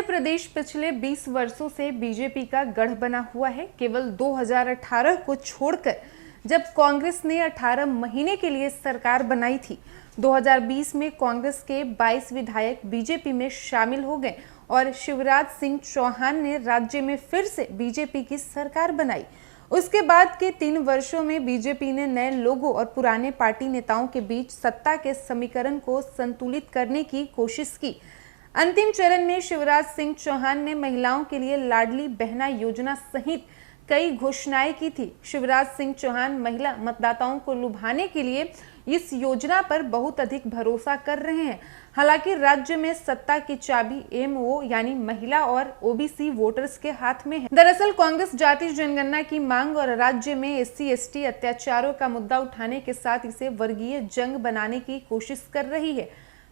मध्य प्रदेश पिछले 20 वर्षों से बीजेपी का गढ़ बना हुआ है। केवल 2018 को छोड़कर जब कांग्रेस ने 18 महीने के लिए सरकार बनाई थी, 2020 में कांग्रेस के 22 विधायक बीजेपी में शामिल हो गए और शिवराज सिंह चौहान ने राज्य में फिर से बीजेपी की सरकार बनाई। उसके बाद के 3 वर्षों में बीजेपी ने नए लोगों और पुराने पार्टी नेताओं के बीच सत्ता के समीकरण को संतुलित करने की कोशिश की। अंतिम चरण में शिवराज सिंह चौहान ने महिलाओं के लिए लाडली बहना योजना सहित कई घोषणाएं की थी। शिवराज सिंह चौहान महिला मतदाताओं को लुभाने के लिए इस योजना पर बहुत अधिक भरोसा कर रहे हैं। हालांकि राज्य में सत्ता की चाबी एमओ यानी महिला और ओबीसी वोटर्स के हाथ में है। दरअसल कांग्रेस जाति जनगणना की मांग और राज्य में एससी/एसटी अत्याचारों का मुद्दा उठाने के साथ इसे वर्गीय जंग बनाने की कोशिश कर रही है।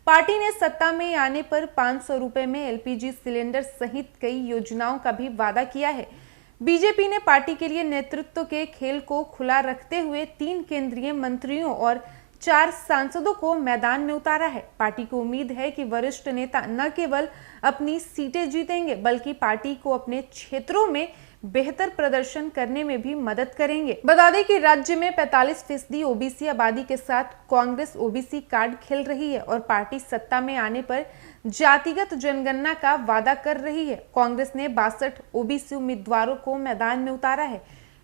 पार्टी ने सत्ता में आने पर 500 रुपए में एलपीजी सिलेंडर सहित कई योजनाओं का भी वादा किया है। बीजेपी ने पार्टी के लिए नेतृत्व के खेल को खुला रखते हुए 3 केंद्रीय मंत्रियों और 4 सांसदों को मैदान में उतारा है। पार्टी को उम्मीद है कि वरिष्ठ नेता न केवल अपनी सीटें जीतेंगे बल्कि पार्टी को अपने क्षेत्रों में बेहतर प्रदर्शन करने में भी मदद करेंगे। बता दें कि राज्य में 45% ओबीसी आबादी के साथ कांग्रेस ओबीसी कार्ड खेल रही है और पार्टी सत्ता में आने पर जातिगत जनगणना का वादा कर रही है। कांग्रेस ने 62 ओबीसी उम्मीदवारों को मैदान में उतारा है।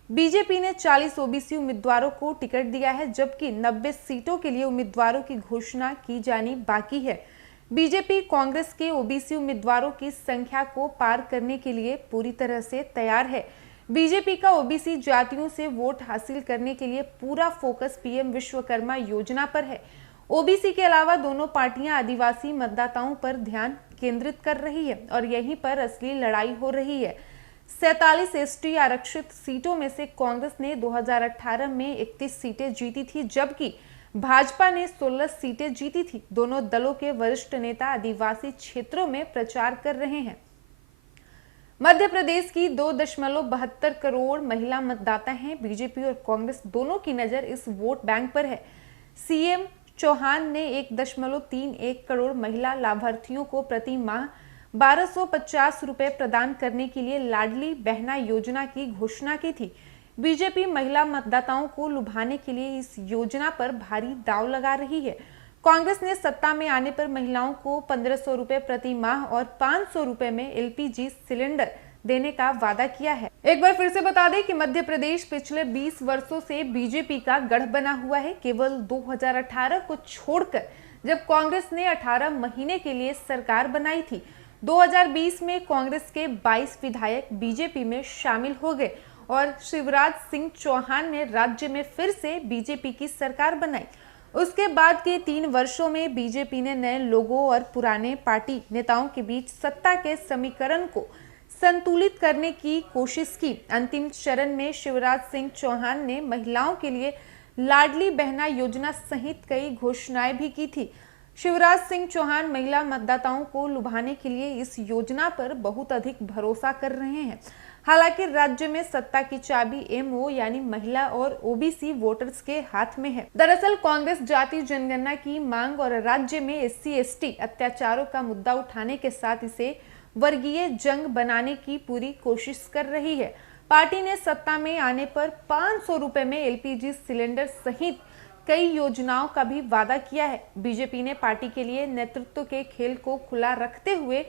बीजेपी ने 40 ओबीसी उम्मीदवारों को टिकट दिया है, जबकि 90 सीटों के लिए उम्मीदवारों की घोषणा की जानी बाकी है। बीजेपी कांग्रेस के ओबीसी उम्मीदवारों की संख्या को पार करने के लिए पूरी तरह से तैयार है। बीजेपी का ओबीसी जातियों से वोट हासिल करने के लिए पूरा फोकस पीएम विश्वकर्मा योजना पर है। ओबीसी के अलावा दोनों पार्टियां आदिवासी मतदाताओं पर ध्यान केंद्रित कर रही है और यहीं पर असली लड़ाई हो रही है। 47 एसटी आरक्षित सीटों में से कांग्रेस ने 2018 में 31 सीटें जीती थी, जबकि भाजपा ने 16 सीटें जीती थी। दोनों दलों के वरिष्ठ नेता आदिवासी क्षेत्रों में प्रचार कर रहे हैं। मध्य प्रदेश की 2.72 करोड़ महिला मतदाता हैं। बीजेपी और कांग्रेस दोनों की नजर इस वोट बैंक पर है। सीएम चौहान ने 1.31 करोड़ महिला लाभार्थियों को प्रति माह 1250 रुपए प्रदान करने के लिए लाडली बहना योजना की घोषणा की थी। बीजेपी महिला मतदाताओं को लुभाने के लिए इस योजना पर भारी दांव लगा रही है। कांग्रेस ने सत्ता में आने पर महिलाओं को 1500 रुपए प्रति माह और 500 रुपए में एलपीजी सिलेंडर देने का वादा किया है। एक बार फिर से बता दें कि मध्य प्रदेश पिछले 20 वर्षों से बीजेपी का गढ़ बना हुआ है। केवल 2018 को छोड़कर जब कांग्रेस ने 18 महीने के लिए सरकार बनाई थी, 2020 में कांग्रेस के 22 विधायक बीजेपी में शामिल हो गए और शिवराज सिंह चौहान ने राज्य में फिर से बीजेपी की सरकार बनाई। उसके बाद के 3 वर्षों में बीजेपी ने नए लोगों और पुराने पार्टी नेताओं के बीच सत्ता के समीकरण को संतुलित करने की कोशिश की। अंतिम चरण में शिवराज सिंह चौहान ने महिलाओं के लिए लाडली बहना योजना सहित कई घोषणाएं भी की थी। शिवराज सिंह चौहान महिला मतदाताओं को लुभाने के लिए इस योजना पर बहुत अधिक भरोसा कर रहे हैं। हालांकि राज्य में सत्ता की चाबी एमओ यानी महिला और ओबीसी वोटर्स के हाथ में है। दरअसल कांग्रेस जाति जनगणना की मांग और राज्य में एससी/एसटी अत्याचारों का मुद्दा उठाने के साथ इसे वर्गीय जंग बनाने की पूरी कोशिश कर रही है। पार्टी ने सत्ता में आने पर 500 रुपए में एलपीजी सिलेंडर सहित कई योजनाओं का भी वादा किया है। बीजेपी ने पार्टी के लिए नेतृत्व के खेल को खुला रखते हुए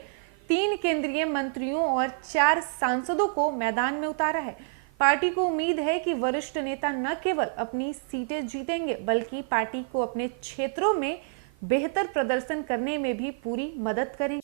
3 केंद्रीय मंत्रियों और 4 सांसदों को मैदान में उतारा है। पार्टी को उम्मीद है कि वरिष्ठ नेता न केवल अपनी सीटें जीतेंगे बल्कि पार्टी को अपने क्षेत्रों में बेहतर प्रदर्शन करने में भी पूरी मदद करेंगे।